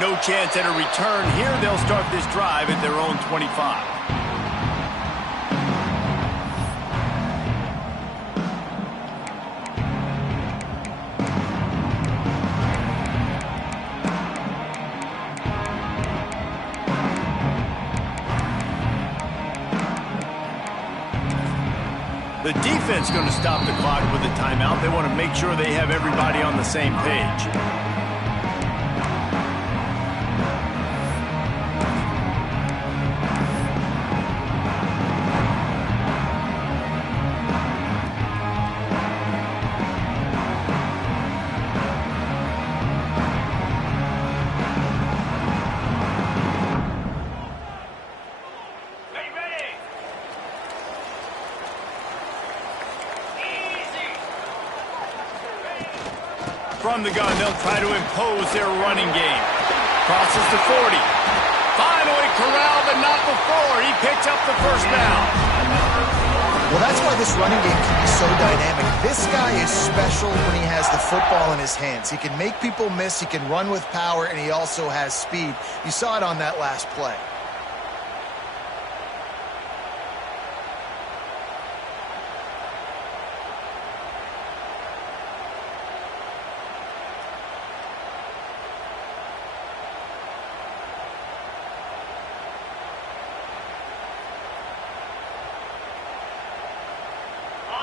no chance at a return here. They'll start this drive at their own 25. The defense going to stop the clock with a timeout. They want to make sure they have everybody on the same page. From the gun, they'll try to impose their running game. Crosses to 40. Finally corralled, but not before. He picks up the first down. Well, that's why this running game can be so dynamic. This guy is special when he has the football in his hands. He can make people miss, he can run with power, and he also has speed. You saw it on that last play.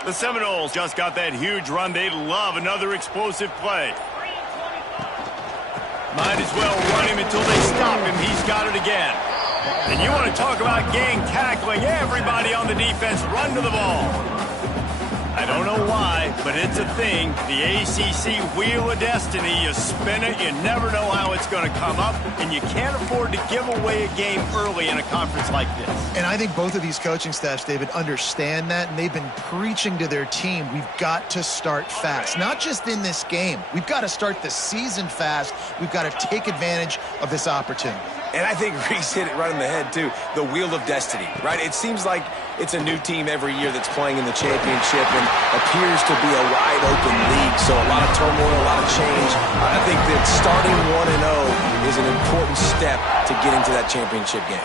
The Seminoles just got that huge run. They love another explosive play. Might as well run him until they stop him. He's got it again. And you want to talk about gang tackling. Everybody on the defense run to the ball. I don't know why, but it's a thing. The ACC Wheel of Destiny. You spin it, you never know how it's going to come up, and you can't afford to give away a game early in a conference like this. And I think both of these coaching staffs, David, understand that, and they've been preaching to their team, we've got to start fast. Not just in this game. We've got to start the season fast. We've got to take advantage of this opportunity. And I think Reese hit it right in the head, too. The Wheel of Destiny, right? It seems like it's a new team every year that's playing in the championship and appears to be a wide-open league. So a lot of turmoil, a lot of change. I think that starting 1-0 is an important step to getting to that championship game.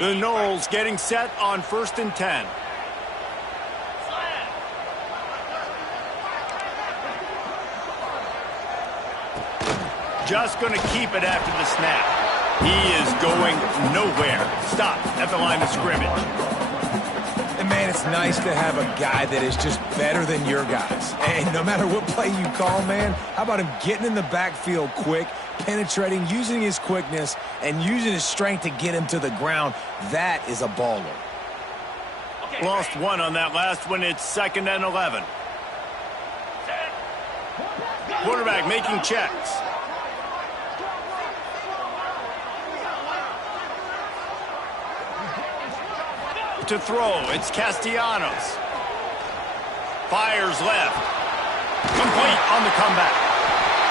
The Noles getting set on 1st and 10. Just going to keep it after the snap. He is going nowhere. Stop at the line of scrimmage. And, man, it's nice to have a guy that is just better than your guys. And no matter what play you call, man, how about him getting in the backfield quick, penetrating, using his quickness, and using his strength to get him to the ground. That is a baller. Lost one on that last one. It's 2nd and 11. Quarterback making checks. To throw, it's Castellanos. Fires left. Complete on the comeback.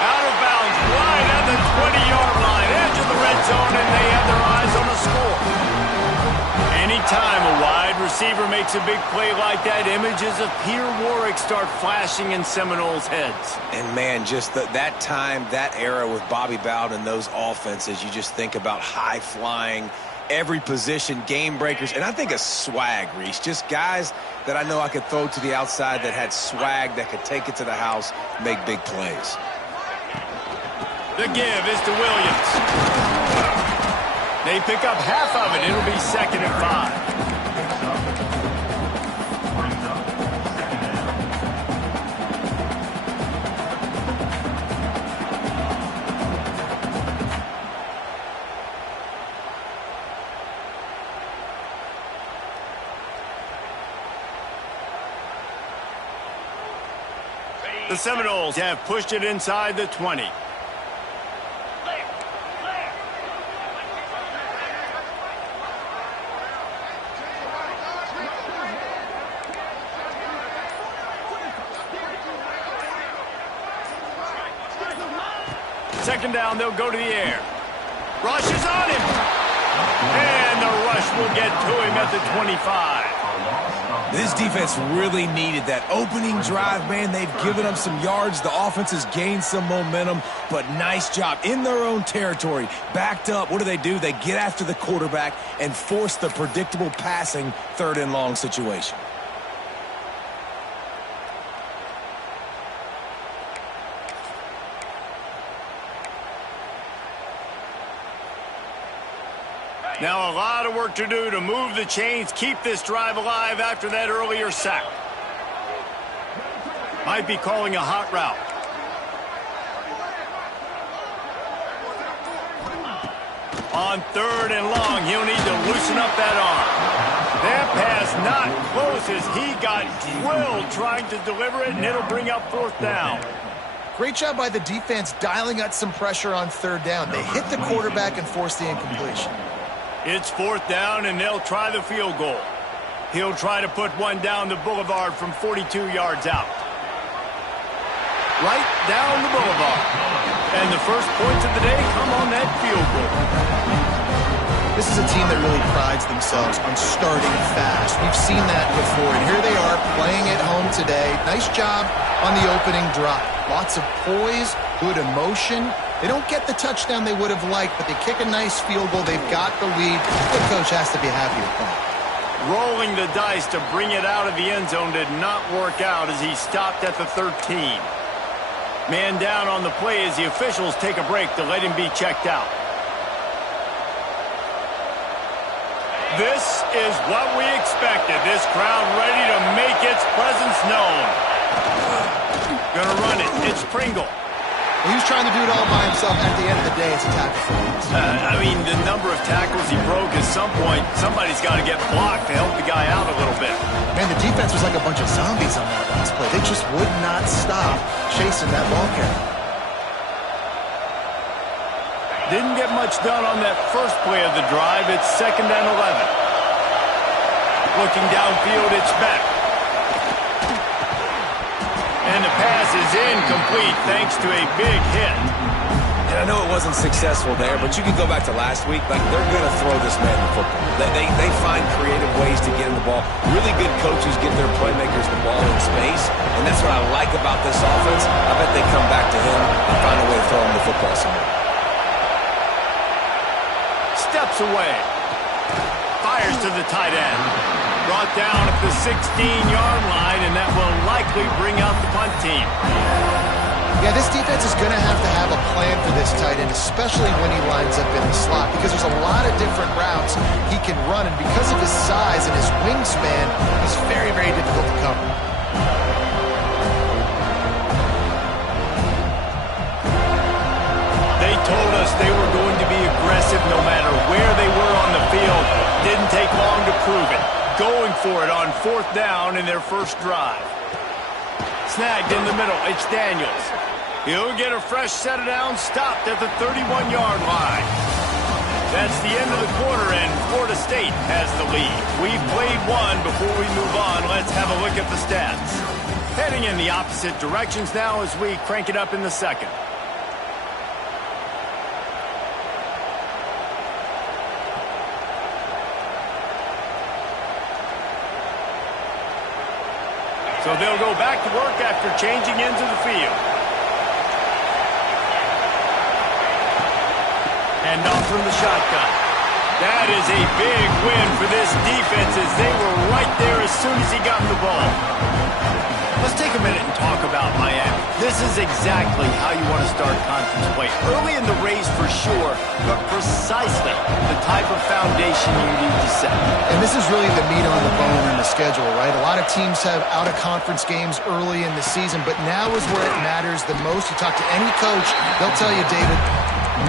Out of bounds, right at the 20-yard line, edge of the red zone, and they have their eyes on a score. Anytime a wide receiver makes a big play like that, images of Peter Warwick start flashing in Seminoles' heads. And, man, just that time, that era with Bobby Bowden and those offenses, you just think about high-flying, every position, game breakers, and I think a swag, Reese. Just guys that I know I could throw to the outside that had swag, that could take it to the house, make big plays. The give is to Williams. They pick up half of it. It'll be 2nd and 5. The Seminoles have pushed it inside the 20. Second down, they'll go to the air. Rush is on him. And the rush will get to him at the 25. This defense really needed that opening drive, man. They've given them some yards. The offense has gained some momentum, but nice job in their own territory. Backed up, what do? They get after the quarterback and force the predictable passing 3rd and long situation. Now a lot of work to do to move the chains, keep this drive alive after that earlier sack. Might be calling a hot route. On 3rd and long, he'll need to loosen up that arm. That pass not close as he got drilled trying to deliver it, and it'll bring up 4th down. Great job by the defense dialing out some pressure on 3rd down. They hit the quarterback and forced the incompletion. It's 4th down, and they'll try the field goal. He'll try to put one down the boulevard from 42 yards out. Right down the boulevard. And the first points of the day come on that field goal. This is a team that really prides themselves on starting fast. We've seen that before, and here they are playing at home today. Nice job on the opening drive. Lots of poise, good emotion. They don't get the touchdown they would have liked, but they kick a nice field goal. They've got the lead. The coach has to be happy with that. Rolling the dice to bring it out of the end zone did not work out as he stopped at the 13. Man down on the play as the officials take a break to let him be checked out. This is what we expected. This crowd ready to make its presence known. Gonna run it. It's Pringle. He was trying to do it all by himself. At the end of the day, it's a tackle for loss. I mean, the number of tackles he broke, at some point, somebody's got to get blocked to help the guy out a little bit. Man, the defense was like a bunch of zombies on that last play. They just would not stop chasing that ball carrier. Didn't get much done on that first play of the drive. It's 2nd and 11. Looking downfield, it's Beck. And the pass is incomplete thanks to a big hit. And I know it wasn't successful there, but you can go back to last week. Like, they're going to throw this man the football. They find creative ways to get him the ball. Really good coaches give their playmakers the ball in space, and that's what I like about this offense. I bet they come back to him and find a way to throw him the football somewhere. Steps away. Fires to the tight end. Brought down at the 16-yard line, and that will likely bring out the punt team. Yeah, this defense is going to have a plan for this tight end, especially when he lines up in the slot, because there's a lot of different routes he can run, and because of his size and his wingspan, he's very, very difficult to cover. They told us they were going to be aggressive no matter where they were on the field. Didn't take long to prove it. Going for it on 4th down in their first drive. Snagged in the middle. It's Daniels. He'll get a fresh set of downs, stopped at the 31-yard line. That's the end of the quarter, and Florida State has the lead. We've played one. Before we move on, let's have a look at the stats. Heading in the opposite directions now as we crank it up in the second. So they'll go back to work after changing into the field. And off from the shotgun. That is a big win for this defense as they were right there as soon as he got the ball. Let's take a minute and talk about Miami. This is exactly how you want to start conference play. Early in the race for sure, but precisely the type of foundation you need to set. And this is really the meat on the bone in the schedule, right? A lot of teams have out-of-conference games early in the season, but now is where it matters the most. You talk to any coach, they'll tell you, David,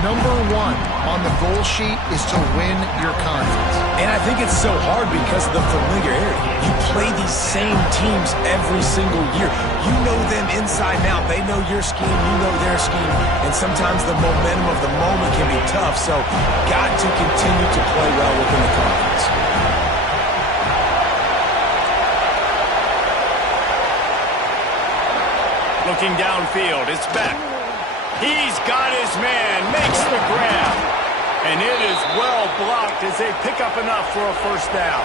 number one on the goal sheet is to win your conference. And I think it's so hard because of the familiarity. You play these same teams every single year. You know them inside and out. They know your scheme, you know their scheme. And sometimes the momentum of the moment can be tough. So got to continue to play well within the conference. Looking downfield, it's Beck. He's got his man, makes the grab. And it is well blocked as they pick up enough for a first down.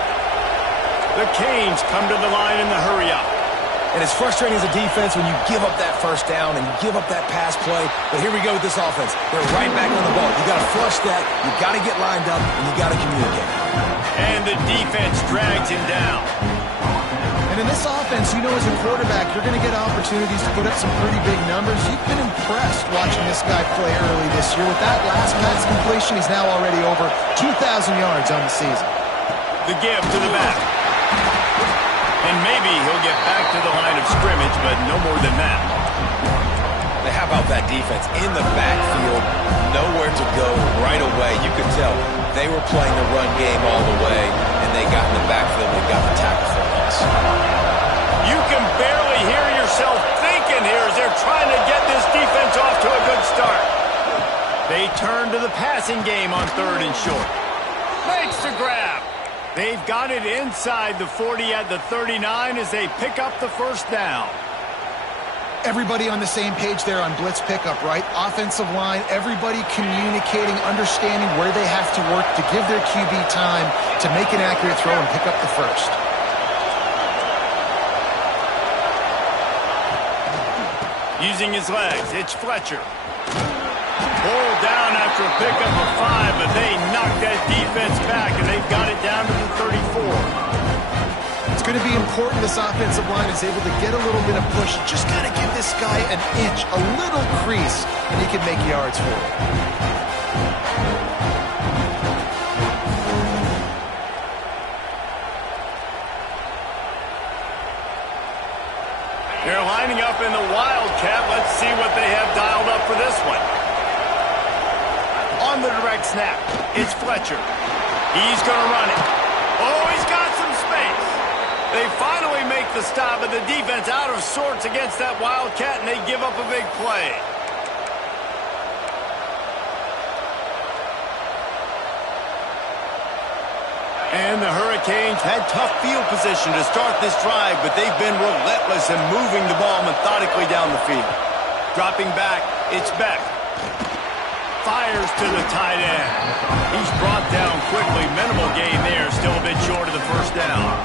The Canes come to the line in the hurry-up. And it's frustrating as a defense when you give up that first down and give up that pass play. But here we go with this offense. They're right back on the ball. You got to flush that. You got to get lined up, and you got to communicate. And the defense drags him down. And in this offense, you know, as a quarterback, you're going to get opportunities to put up some pretty big numbers. You've been impressed watching this guy play early this year. With that last pass completion, he's now already over 2,000 yards on the season. The give to the back. And maybe he'll get back to the line of scrimmage, but no more than that. Now, how about that defense? In the backfield, nowhere to go right away. You could tell they were playing the run game all the way, and they got in the backfield and got the tackle for a loss. You can barely hear yourself thinking here as they're trying to get this defense off to a good start. They turn to the passing game on 3rd and short. Makes the grab. They've got it inside the 40 at the 39 as they pick up the first down. Everybody on the same page there on blitz pickup, right? Offensive line, everybody communicating, understanding where they have to work to give their QB time to make an accurate throw and pick up the first. Using his legs, it's Fletcher. Pulled down after a pickup of 5, but they knocked that defense back, and they've got it down to the 34. It's going to be important this offensive line is able to get a little bit of push. Just got to give this guy an inch, a little crease, and he can make yards for it. They're lining up in the Wildcat. Let's see what they have dialed up for this one. On the direct snap, it's Fletcher. He's going to run it. Oh, he's got some space. They finally make the stop, but the defense out of sorts against that Wildcat, and they give up a big play. And the Hurricanes had tough field position to start this drive, but they've been relentless in moving the ball methodically down the field. Dropping back, it's Beck. Fires to the tight end. He's brought down quickly. Minimal gain there. Still a bit short of the first down.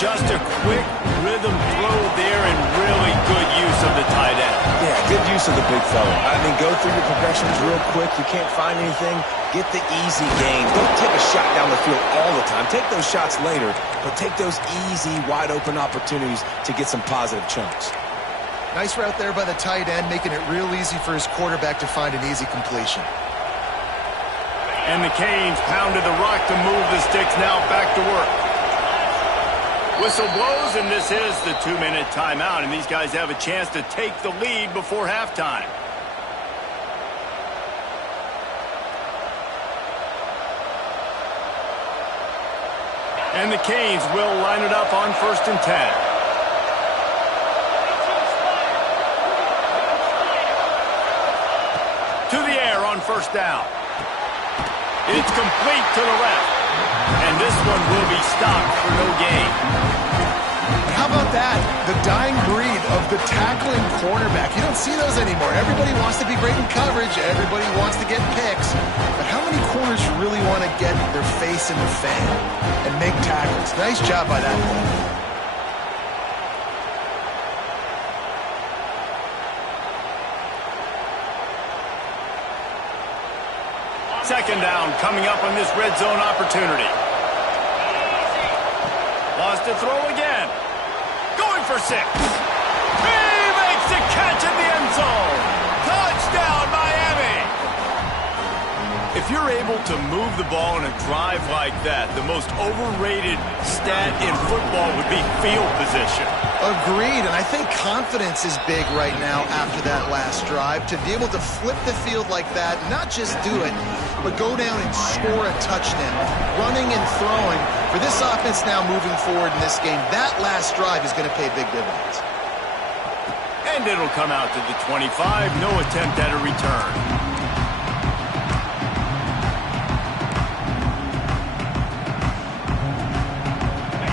Just a quick rhythm throw there and really good use of the tight end. Yeah, good use of the big fella. I mean, go through your progressions real quick. You can't find anything. Get the easy gain. Don't take a shot down the field all the time. Take those shots later, but take those easy, wide-open opportunities to get some positive chunks. Nice route there by the tight end, making it real easy for his quarterback to find an easy completion. And the Canes pounded the rock to move the sticks now back to work. Whistle blows, and this is the 2-minute timeout, and these guys have a chance to take the lead before halftime. And the Canes will line it up on 1st and 10. To the air on first down. It's complete to the left. And this one will be stopped for no gain. How about that? The dying breed of the tackling cornerback. You don't see those anymore. Everybody wants to be great in coverage. Everybody wants to get picks. But how many corners really want to get their face in the fan and make tackles? Nice job by that player. Second down coming up on this red zone opportunity. Lost to throw again. Going for 6. He makes the catch in the end zone. Touchdown, Miami. If you're able to move the ball in a drive like that, the most overrated stat in football would be field position. Agreed, and I think confidence is big right now after that last drive. To be able to flip the field like that, not just do it, but go down and score a touchdown. Running and throwing. For this offense now moving forward in this game, that last drive is going to pay big dividends. And it'll come out to the 25. No attempt at a return.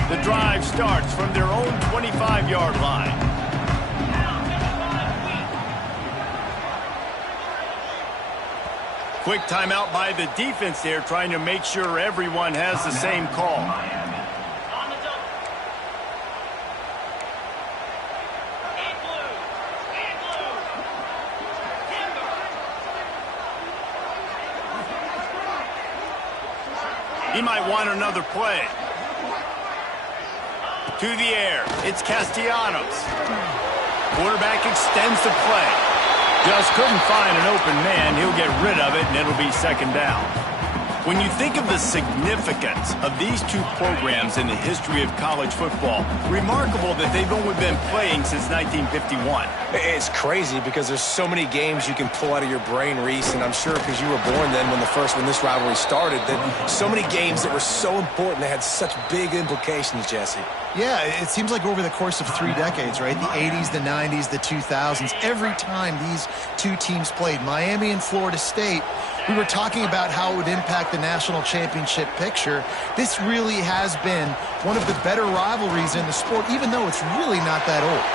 The drive starts from their own 25-yard line. Quick timeout by the defense there, trying to make sure everyone has the same call. He might want another play. To the air, it's Castellanos. Quarterback extends the play. Just couldn't find an open man. He'll get rid of it, and it'll be second down. When you think of the significance of these two programs in the history of college football, remarkable that they've only been playing since 1951. It's crazy because there's so many games you can pull out of your brain, Reese, and I'm sure because you were born then when this rivalry started, that so many games that were so important, they had such big implications, Jesse. Yeah, it seems like over the course of 3 decades, right? The 80s, the 90s, the 2000s, every time these two teams played, Miami and Florida State, we were talking about how it would impact the national championship picture. This really has been one of the better rivalries in the sport, even though it's really not that old.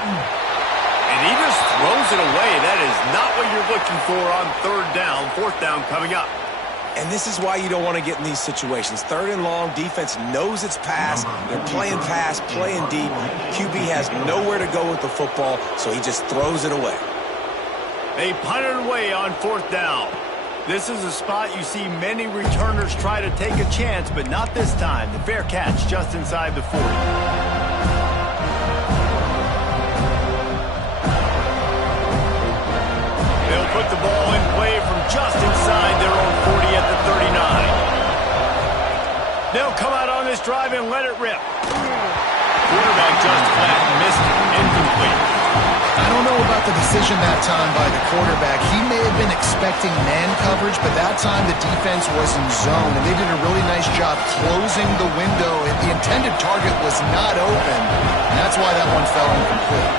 And he just throws it away. That is not what you're looking for on third down. Fourth down coming up. And this is why you don't want to get in these situations. Third and long, defense knows it's pass. They're playing pass, playing deep. QB has nowhere to go with the football, so he just throws it away. They punt it away on fourth down. This is a spot you see many returners try to take a chance, but not this time. The fair catch just inside the 40. They'll put the ball in play from just inside their own 40 at the 39. They'll come out on this drive and let it rip. Quarterback just flat missed it. Incomplete. I don't know about the decision that time by the quarterback. He may have been expecting man coverage, but that time the defense was in zone, and they did a really nice job closing the window. The intended target was not open, and that's why that one fell incomplete.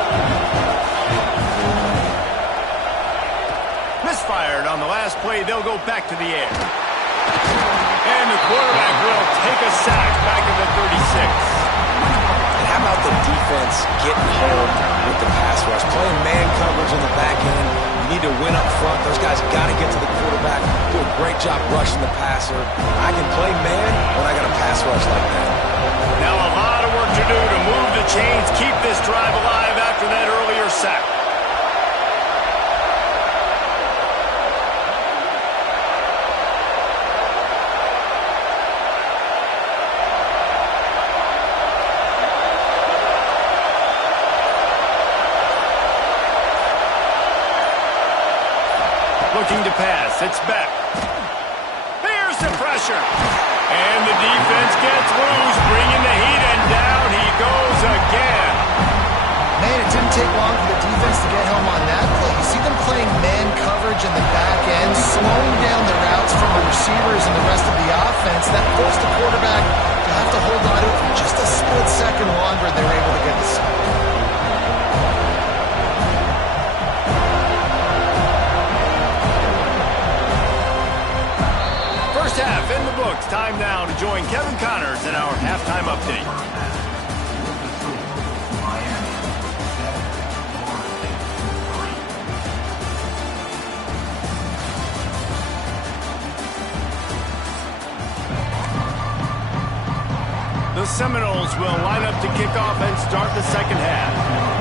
Misfired on the last play. They'll go back to the air. And the quarterback will take a sack back at the 36. How about the defense getting home with the pass rush? Playing man coverage in the back end. You need to win up front. Those guys got to get to the quarterback. Do a great job rushing the passer. I can play man when I got a pass rush like that. Now a lot of work to do to move the chains, keep this drive alive after that earlier sack. Looking to pass. It's back. Here's the pressure. And the defense gets loose, bringing the heat, and down he goes again. Man, it didn't take long for the defense to get home on that play. You see them playing man coverage in the back end, slowing down the routes from the receivers and the rest of the offense. That forced the quarterback to have to hold on to it for just a split second longer, and they're able to get the sack. First half in the books. Time now to join Kevin Connors in our halftime update. The Seminoles will line up to kick off and start the second half.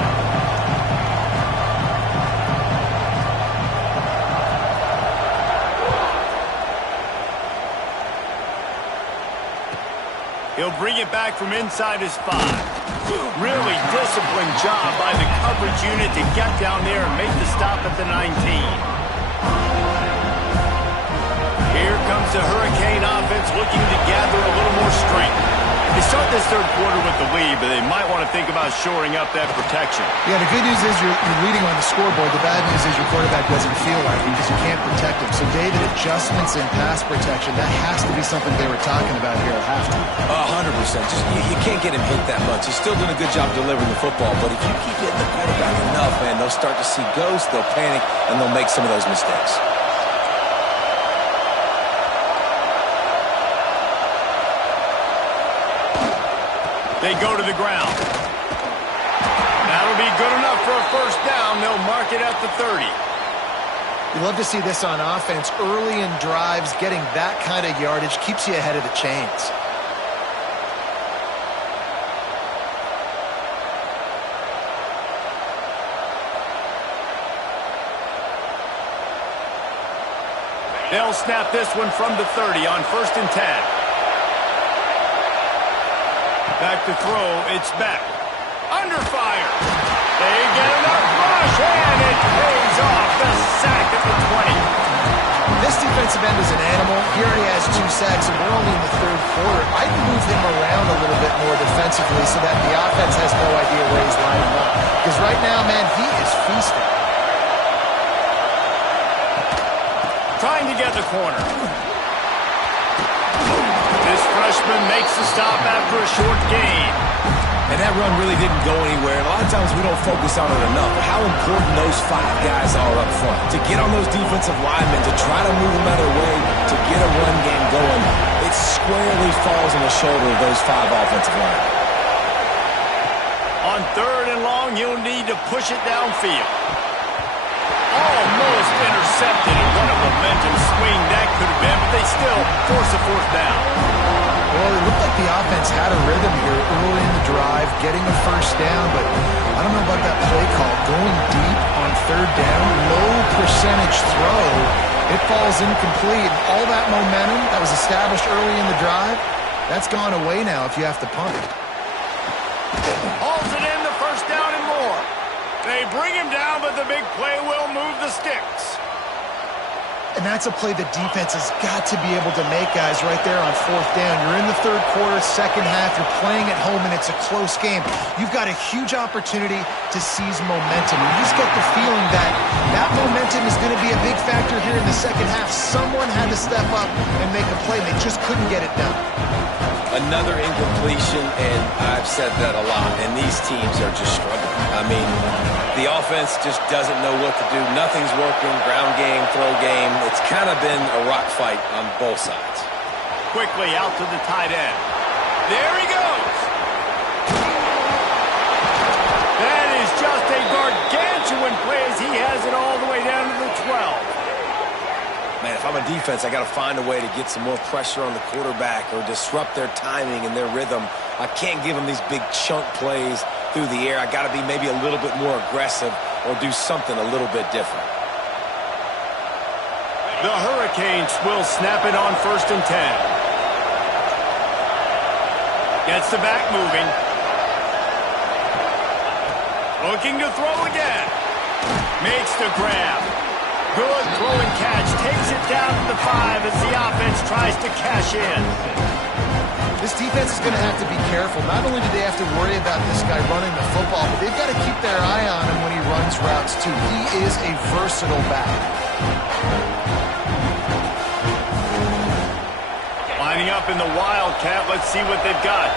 He'll bring it back from inside his 5. Really disciplined job by the coverage unit to get down there and make the stop at the 19. Here comes the Hurricane offense looking to gather a little more strength. They start this third quarter with the lead, but they might want to think about shoring up that protection. Yeah, the good news is you're leading on the scoreboard. The bad news is your quarterback doesn't feel like it because you can't protect him. So, David, adjustments in pass protection, that has to be something they were talking about here at halftime. 100%. Just, you can't get him hit that much. He's still doing a good job delivering the football, but if you keep hitting the quarterback enough, man, they'll start to see ghosts, they'll panic, and they'll make some of those mistakes. They go to the ground. That'll be good enough for a first down. They'll mark it at the 30. You love to see this on offense. Early in drives, getting that kind of yardage keeps you ahead of the chains. They'll snap this one from the 30 on 1st and 10. Back to throw, it's back. Under fire. They get enough rush, and it pays off. The sack at the 20. This defensive end is an animal. He already has 2 sacks, and we're only in the 3rd quarter. I'd move him around a little bit more defensively so that the offense has no idea where he's lining up. Because right now, man, he is feasting. Trying to get the corner. This freshman makes the stop after a short gain. And that run really didn't go anywhere. And a lot of times we don't focus on it enough. But how important those 5 guys are up front. To get on those defensive linemen, to try to move them out of their way, to get a run game going, it squarely falls on the shoulder of those 5 offensive linemen. On 3rd and long, you'll need to push it downfield. Almost intercepted, and what a momentum swing that could have been, but they still force a 4th down. Well, it looked like the offense had a rhythm here early in the drive, getting a 1st down, but I don't know about that play call. Going deep on 3rd down, low percentage throw, it falls incomplete. All that momentum that was established early in the drive, that's gone away now if you have to punt. Hauls it in, the 1st down and more. They bring him down, but the big play will move the sticks. And that's a play the defense has got to be able to make, guys, right there on 4th down. You're in the 3rd quarter, 2nd half. You're playing at home, and it's a close game. You've got a huge opportunity to seize momentum. You just get the feeling that that momentum is going to be a big factor here in the 2nd half. Someone had to step up and make a play. They just couldn't get it done. Another incompletion, and I've said that a lot, and these teams are just struggling. I mean, the offense just doesn't know what to do. Nothing's working, ground game, throw game. It's kind of been a rock fight on both sides. Quickly out to the tight end. There he goes. That is just a gargantuan play as he has it all the way down to the 12. Man, if I'm a defense, I got to find a way to get some more pressure on the quarterback or disrupt their timing and their rhythm. I can't give them these big chunk plays through the air. I got to be maybe a little bit more aggressive or do something a little bit different. The Hurricanes will snap it on 1st and 10. Gets the back moving. Looking to throw again. Makes the grab. Good throw and catch. Takes it down to the 5 as the offense tries to cash in. This defense is going to have to be careful. Not only do they have to worry about this guy running the football, but they've got to keep their eye on him when he runs routes, too. He is a versatile back. Lining up in the Wildcat. Let's see what they've got.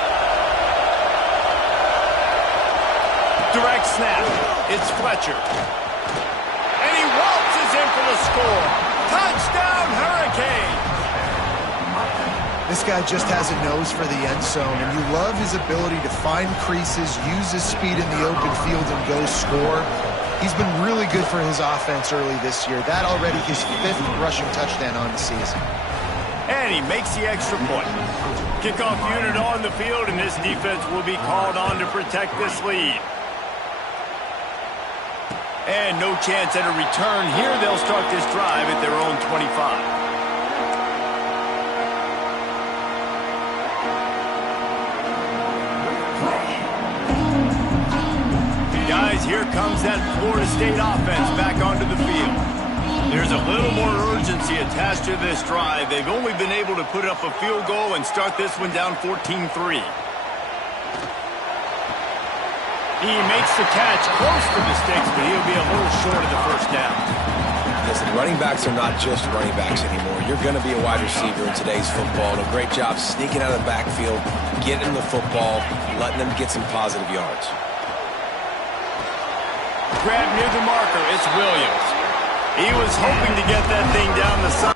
Direct snap. It's Fletcher. And he waltzes in for the score. Touchdown, Hurricane! This guy just has a nose for the end zone, and you love his ability to find creases, use his speed in the open field, and go score. He's been really good for his offense early this year. That already his 5th rushing touchdown on the season. And he makes the extra point. Kickoff unit on the field, and this defense will be called on to protect this lead. And no chance at a return here. They'll start this drive at their own 25. Guys, here comes that Florida State offense back onto the field. There's a little more urgency attached to this drive. They've only been able to put up a field goal and start this one down 14-3. He makes the catch close to the sticks, but he'll be a little short of the 1st down. Listen, running backs are not just running backs anymore. You're going to be a wide receiver in today's football. And a great job sneaking out of the backfield, getting the football, letting them get some positive yards. Grab near the marker. It's Williams. He was hoping to get that thing down the side.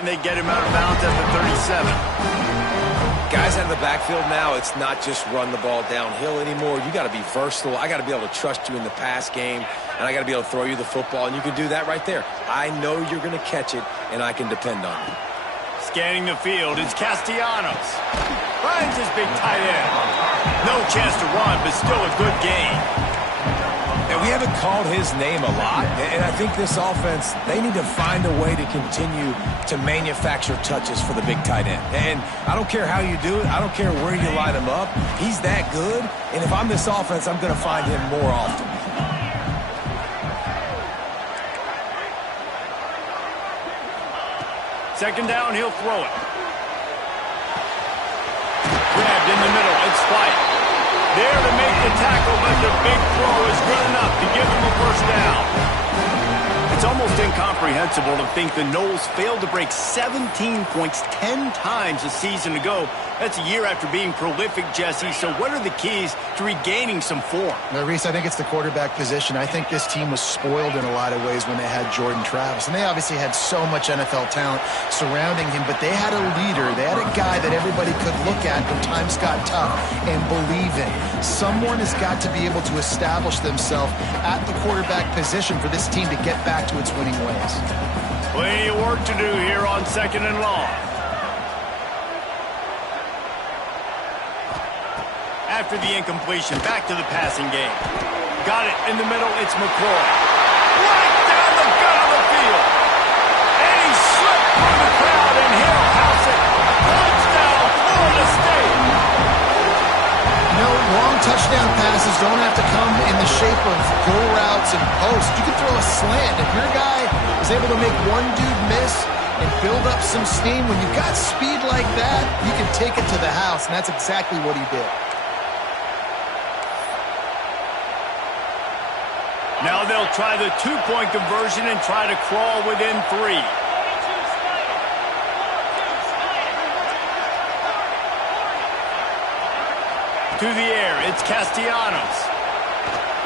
and they get him out of bounds at the 37. Guys out of the backfield now, it's not just run the ball downhill anymore. You got to be versatile. I got to be able to trust you in the pass game, and I got to be able to throw you the football, and you can do that right there. I know you're going to catch it, and I can depend on you. Scanning the field, it's Castellanos. Finds his big tight end. No chance to run, but still a good gain. And we haven't called his name a lot, and I think this offense, they need to find a way to continue to manufacture touches for the big tight end. And I don't care how you do it. I don't care where you line him up. He's that good, and if I'm this offense, I'm going to find him more often. Second down, he'll throw it. Grabbed in the middle, it's White. There to make the tackle, but the big throw is good enough to give him a first down. It's almost incomprehensible to think the Noles failed to break 17 points 10 times a season ago. That's a year after being prolific, Jesse. So what are the keys to regaining some form? Now, Reese, I think it's the quarterback position. I think this team was spoiled in a lot of ways when they had Jordan Travis. And they obviously had so much NFL talent surrounding him, but they had a leader. They had a guy that everybody could look at when times got tough and believe in. Someone has got to be able to establish themselves at the quarterback position for this team to get back to its winning ways. Plenty of work to do here on 2nd and long. After the incompletion, back to the passing game. Got it in the middle, it's McCroy. Right down the gut of the field. And he slipped through the crowd, and he'll house it. Touchdown, Florida State. You know, long touchdown passes don't have to come in the shape of go routes and posts. You can throw a slant. If your guy is able to make one dude miss and build up some steam, when you've got speed like that, you can take it to the house, and that's exactly what he did. Now they'll try the two-point conversion and try to crawl within 3. To the air, it's Castellanos.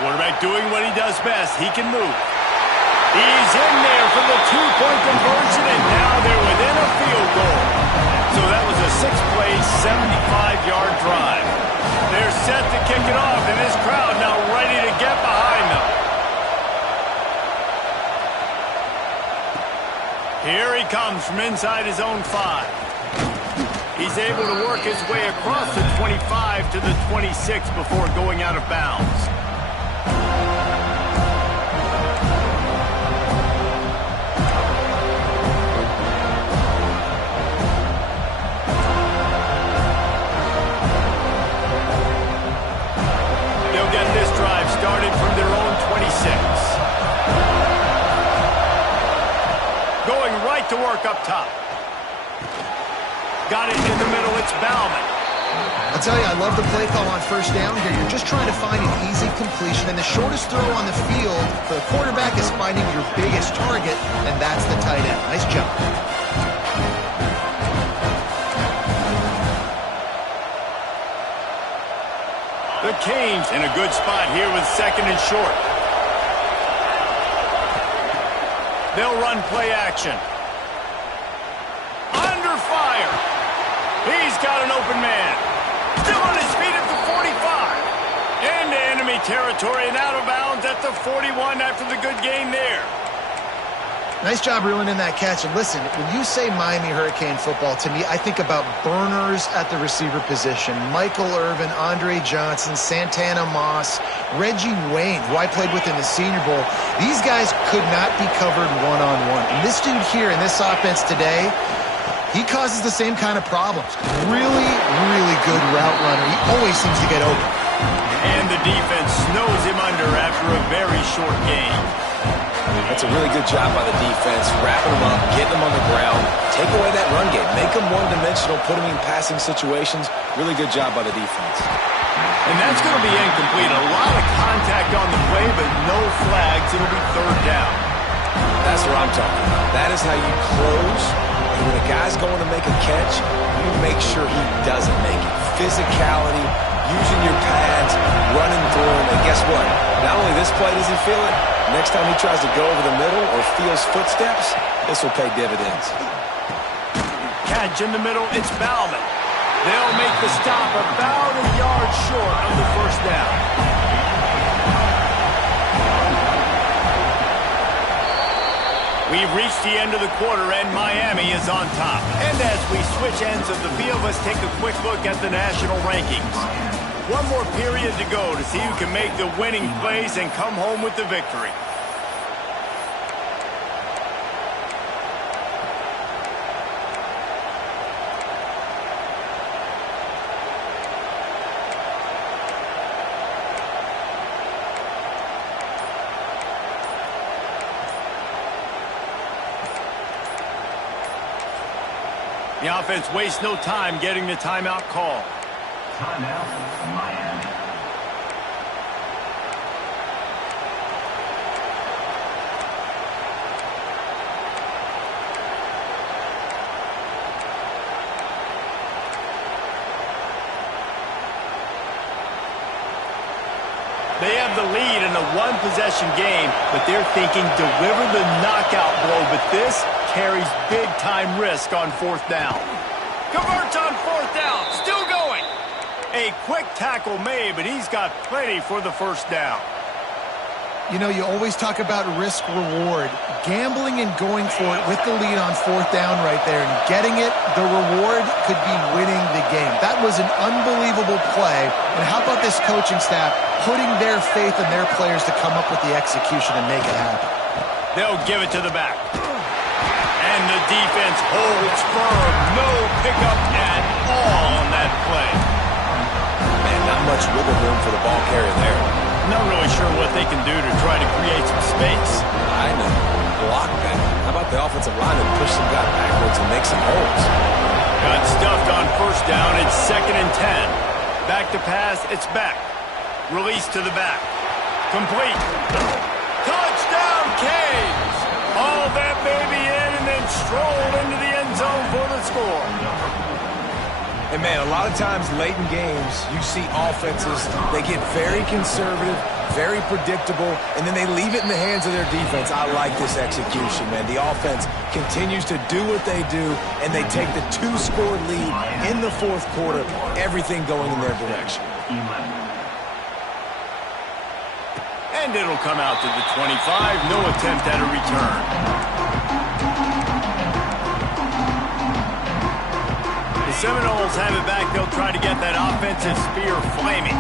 Quarterback doing what he does best. He can move. He's in there for the two-point conversion, and now they're within a field goal. So that was a 6-play, 75-yard drive. They're set to kick it off, and this crowd now ready to get behind them. Here he comes from inside his own 5. He's able to work his way across the 25 to the 26 before going out of bounds. They'll get this drive started from their own 26. Going right to work up top. Got it in the middle, it's Bauman. I'll tell you, I love the play call on first down here. You're just trying to find an easy completion, and the shortest throw on the field for the quarterback is finding your biggest target, and that's the tight end. Nice job. The Canes in a good spot here with 2nd and short. They'll run play action. Under fire. He's got an open man. Still on his feet at the 45. Into enemy territory and out of bounds at the 41 after the good gain there. Nice job reeling in that catch. And listen, when you say Miami Hurricane football, to me, I think about burners at the receiver position. Michael Irvin, Andre Johnson, Santana Moss, Reggie Wayne, who I played with in the Senior Bowl. These guys could not be covered one-on-one. And this dude here in this offense today, he causes the same kind of problems. Really, really good route runner. He always seems to get open. And the defense snows him under after a very short game. That's a really good job by the defense, wrapping them up, getting them on the ground, take away that run game, make them one-dimensional, put them in passing situations. Really good job by the defense. And that's going to be incomplete. A lot of contact on the play, but no flags. It'll be 3rd down. That's what I'm talking about. That is how you close. And when a guy's going to make a catch, you make sure he doesn't make it. Physicality, using your pads, running through him. And guess what? Not only this play does he feel it, next time he tries to go over the middle or feels footsteps, this will pay dividends. catch in the middle. It's Bauman. They'll make the stop about a yard short of the first down. We've reached the end of the quarter, and Miami is on top. And as we switch ends of the field, let's take a quick look at the national rankings. One more period to go to see who can make the winning plays and come home with the victory. The offense wastes no time getting the timeout call. Timeout, Miami. They have the lead in a one-possession game, but they're thinking deliver the knockout blow, but this carries big-time risk on fourth down. Converts on fourth down, still going. A quick tackle made, but he's got plenty for the first down. You know, you always talk about risk-reward. Gambling and going for it with the lead on fourth down right there and getting it, the reward could be winning the game. That was an unbelievable play. And how about this coaching staff putting their faith in their players to come up with the execution and make it happen? They'll give it to the back. And the defense holds firm. No pickup at all on that play. Man, not much wiggle room for the ball carrier there. Not really sure what they can do to try to create some space. I know. Block that. How about the offensive lineman push some guy backwards and make some holes? Got stuffed on first down. It's 2nd and 10. Back to pass. It's back. Release to the back. Complete. Touchdown, Canes! All that baby in and then strolled into the end zone for the score. And, man, a lot of times late in games, you see offenses, they get very conservative, very predictable, and then they leave it in the hands of their defense. I like this execution, man. The offense continues to do what they do, and they take the 2-score lead in the fourth quarter, everything going in their direction. And it'll come out to the 25. No attempt at a return. Seminoles have it back. They'll try to get that offensive spear flaming.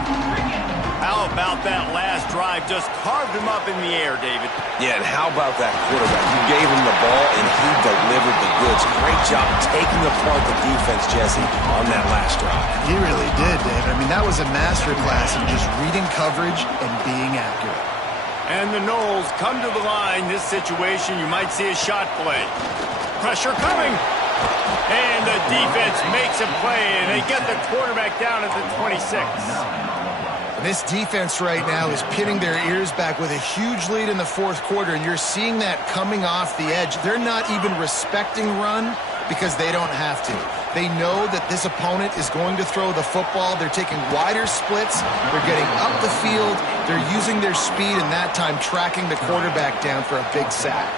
How about that last drive? Just carved him up in the air, David. Yeah, and how about that quarterback? You gave him the ball, and he delivered the goods. Great job taking apart the defense, Jesse, on that last drive. He really did, Dave. I mean, that was a masterclass in just reading coverage and being accurate. And the Noles come to the line. This situation, you might see a shot play. Pressure coming. And the defense makes a play, and they get the quarterback down at the 26. This defense right now is pitting their ears back with a huge lead in the fourth quarter, and you're seeing that coming off the edge. They're not even respecting run because they don't have to. They know that this opponent is going to throw the football. They're taking wider splits. They're getting up the field. They're using their speed, and that time tracking the quarterback down for a big sack.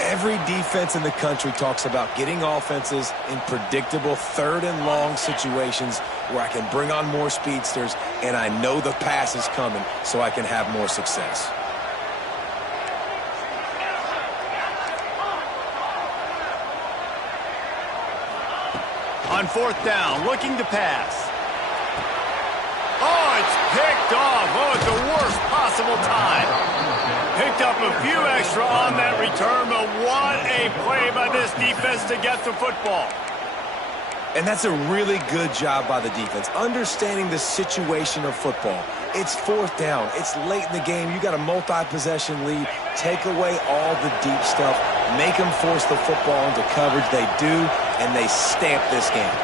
Every defense in the country talks about getting offenses in predictable 3rd and long situations where I can bring on more speedsters and I know the pass is coming so I can have more success. On fourth down, looking to pass. Oh, it's picked off. Oh, at the worst possible time. Picked up a few extra on that return, but what a play by this defense to get the football. And that's a really good job by the defense, understanding the situation of football. It's fourth down. It's late in the game. You got a multi-possession lead. Take away all the deep stuff. Make them force the football into coverage. They do, and they stamp this game.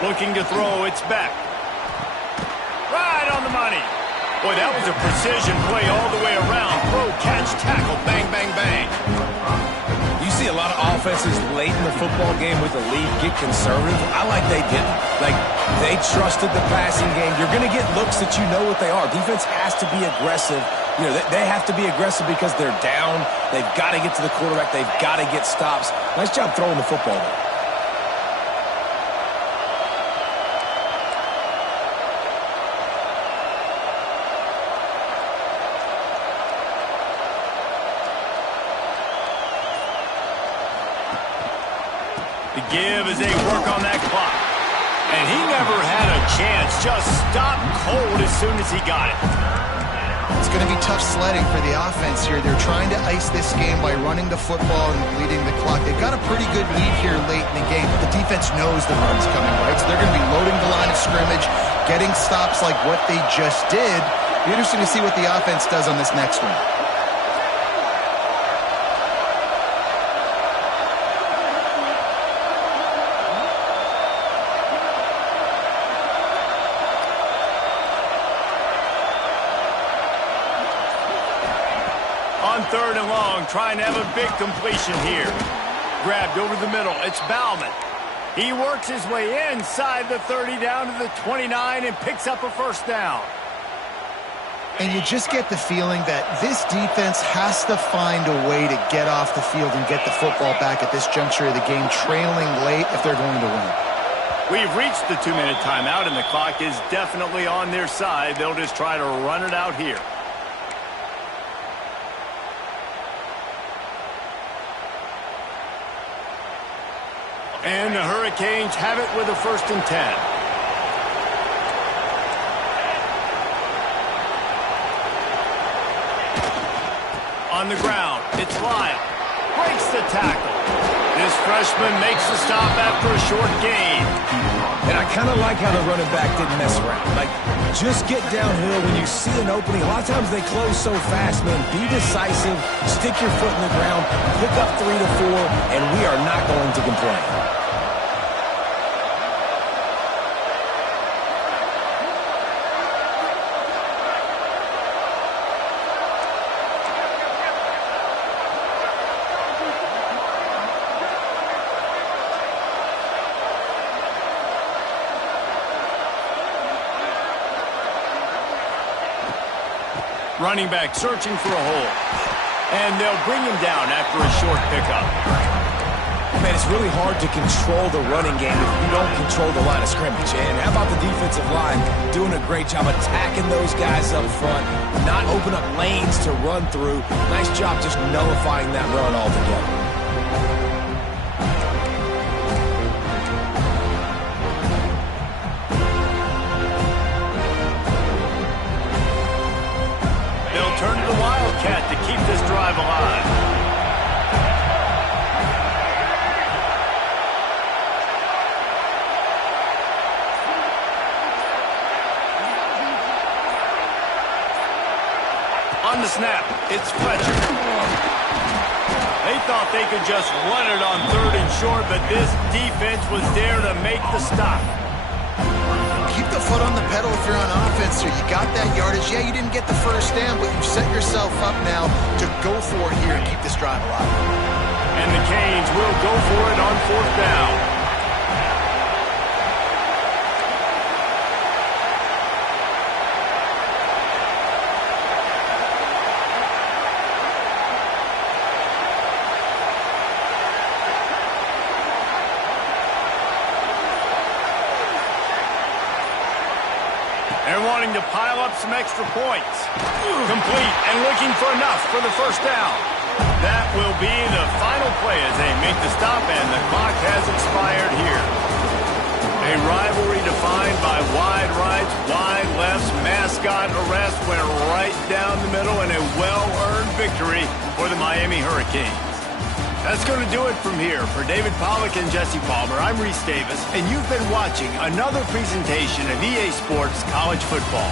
Looking to throw. It's back. Right on the money. Boy, that was a precision play all the way around. Throw, catch, tackle, bang, bang, bang. You see a lot of offenses late in the football game with the lead get conservative. I like they didn't. Like, they trusted the passing game. You're going to get looks that you know what they are. Defense has to be aggressive. You know, they have to be aggressive because they're down. They've got to get to the quarterback. They've got to get stops. Nice job throwing the football there. The give as they work on that clock. And he never had a chance. Just stopped cold as soon as he got it. It's going to be tough sledding for the offense here. They're trying to ice this game by running the football and bleeding the clock. They've got a pretty good lead here late in the game, but the defense knows the run's coming, right? So they're going to be loading the line of scrimmage, getting stops like what they just did. Be interesting to see what the offense does on this next one. On 3rd and long, trying to have a big completion here. Grabbed over the middle. It's Bauman. He works his way inside the 30 down to the 29 and picks up a first down. And you just get the feeling that this defense has to find a way to get off the field and get the football back at this juncture of the game, trailing late if they're going to win. We've reached the 2-minute timeout, and the clock is definitely on their side. They'll just try to run it out here. And the Hurricanes have it with a 1st and 10. On the ground, it's Lyle. Breaks the tackle. This freshman makes the stop after a short gain. And I kind of like how the running back didn't mess around. Like, just get downhill when you see an opening. A lot of times they close so fast, man. Be decisive, stick your foot in the ground, pick up 3 to 4, and we are not going to complain. Running back searching for a hole. And they'll bring him down after a short pickup. Man, it's really hard to control the running game if you don't control the line of scrimmage. And how about the defensive line doing a great job attacking those guys up front, not open up lanes to run through. Nice job just nullifying that run altogether. Turn to the Wildcat to keep this drive alive. On the snap, it's Fletcher. They thought they could just run it on 3rd and short, but this defense was there to make the stop. Keep the foot on the pedal if you're on offense here. You got that yardage. Yeah, you didn't get the first down, but you've set yourself up now to go for it here and keep this drive alive. And the Canes will go for it on 4th down. They're wanting to pile up some extra points. Complete and looking for enough for the first down. That will be the final play as they make the stop, and the clock has expired here. A rivalry defined by wide rights, wide lefts, mascot arrest went right down the middle, and a well-earned victory for the Miami Hurricanes. That's going to do it from here. For David Pollack and Jesse Palmer, I'm Reese Davis, and you've been watching another presentation of EA Sports College Football.